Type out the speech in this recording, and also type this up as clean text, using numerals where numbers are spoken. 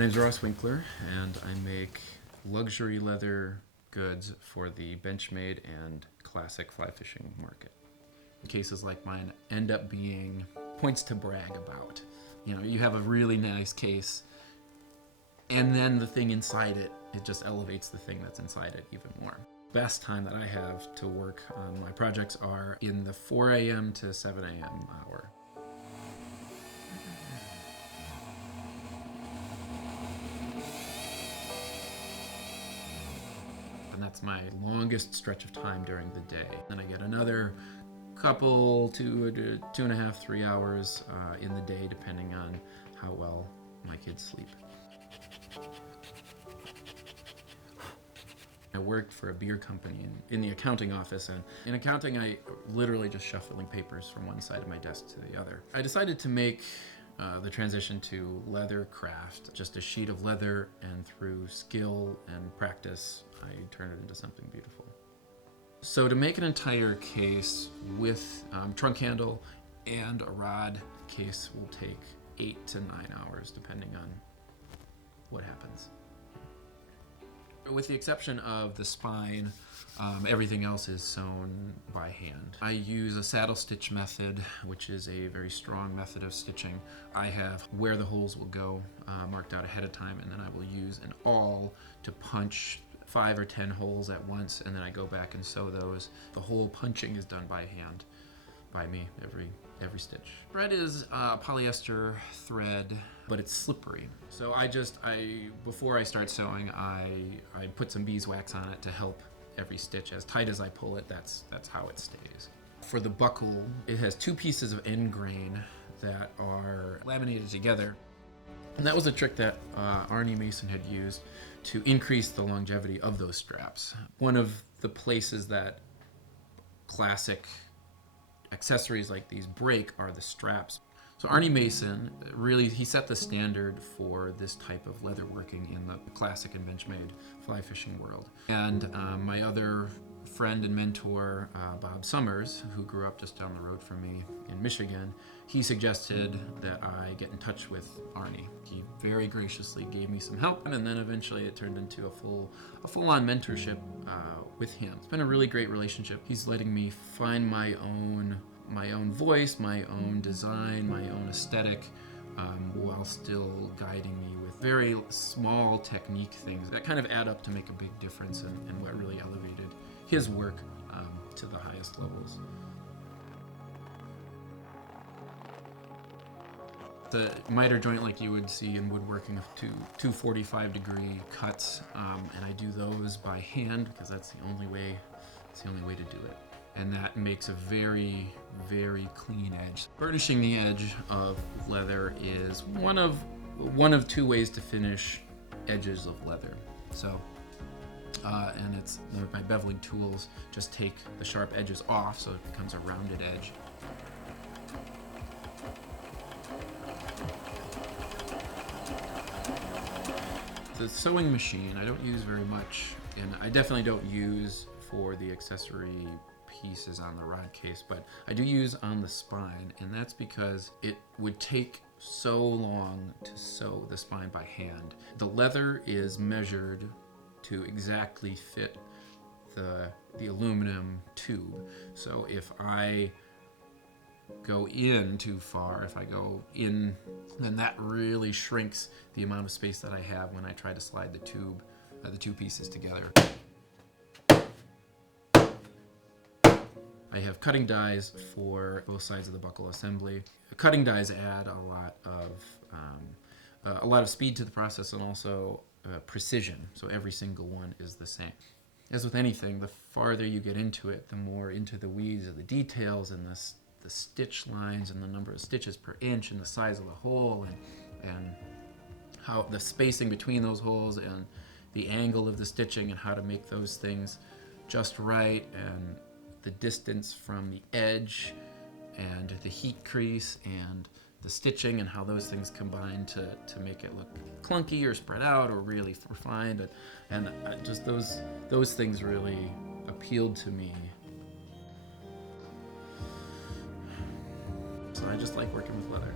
My name's Ross Winkler, and I make luxury leather goods for the Benchmade and classic fly fishing market. Cases like mine end up being points to brag about. You know, you have a really nice case, and then the thing inside it, it just elevates the thing that's inside it even more. Best time that I have to work on my projects are in the 4 a.m. to 7 a.m. hour. And that's my longest stretch of time during the day. Then I get another couple, 2.5, 3 hours in the day, depending on how well my kids sleep. I worked for a beer company in the accounting office, and in accounting I literally just shuffling papers from one side of my desk to the other. I decided to make the transition to leather craft, just a sheet of leather, and through skill and practice I turned it into something beautiful. So to make an entire case with trunk handle and a rod, case will take 8 to 9 hours depending on what happens. With the exception of the spine, everything else is sewn by hand. I use a saddle stitch method, which is a very strong method of stitching. I have where the holes will go marked out ahead of time, and then I will use an awl to punch 5 or 10 holes at once, and then I go back and sew those. The whole punching is done by hand, by me, every stitch. Thread is polyester thread, but it's slippery. So before I start sewing, I put some beeswax on it to help every stitch. As tight as I pull it, that's how it stays. For the buckle, it has 2 pieces of end grain that are laminated together. And that was a trick that Arnie Mason had used to increase the longevity of those straps. One of the places that classic accessories like these break are the straps. So Arnie Mason, he set the standard for this type of leatherworking in the classic and Benchmade fly fishing world. And my other friend and mentor, Bob Summers, who grew up just down the road from me in Michigan, he suggested that I get in touch with Arnie. He very graciously gave me some help, and then eventually it turned into a full-on mentorship with him. It's been a really great relationship. He's letting me find my own voice, my own design, my own aesthetic, while still guiding me with very small technique things that kind of add up to make a big difference and what really elevated his work to the highest levels. The miter joint, like you would see in woodworking, of two 45-degree cuts, and I do those by hand because that's the only way to do it. And that makes a very, very clean edge. Burnishing the edge of leather is one of 2 ways to finish edges of leather. So, and it's my beveling tools just take the sharp edges off so it becomes a rounded edge. The sewing machine I don't use very much, and I definitely don't use for the accessory pieces on the rod case, but I do use on the spine, and that's because it would take so long to sew the spine by hand. The leather is measured to exactly fit the aluminum tube. So if I go in too far, if I go in, then that really shrinks the amount of space that I have when I try to slide the 2 pieces together. I have cutting dies for both sides of the buckle assembly. Cutting dies add a lot of speed to the process and also precision, so every single one is the same. As with anything, the farther you get into it, the more into the weeds of the details and the stitch lines and the number of stitches per inch and the size of the hole and how the spacing between those holes and the angle of the stitching and how to make those things just right, and the distance from the edge and the heat crease and the stitching and how those things combine to make it look clunky or spread out or really refined, and just those things really appealed to me. So I just like working with leather.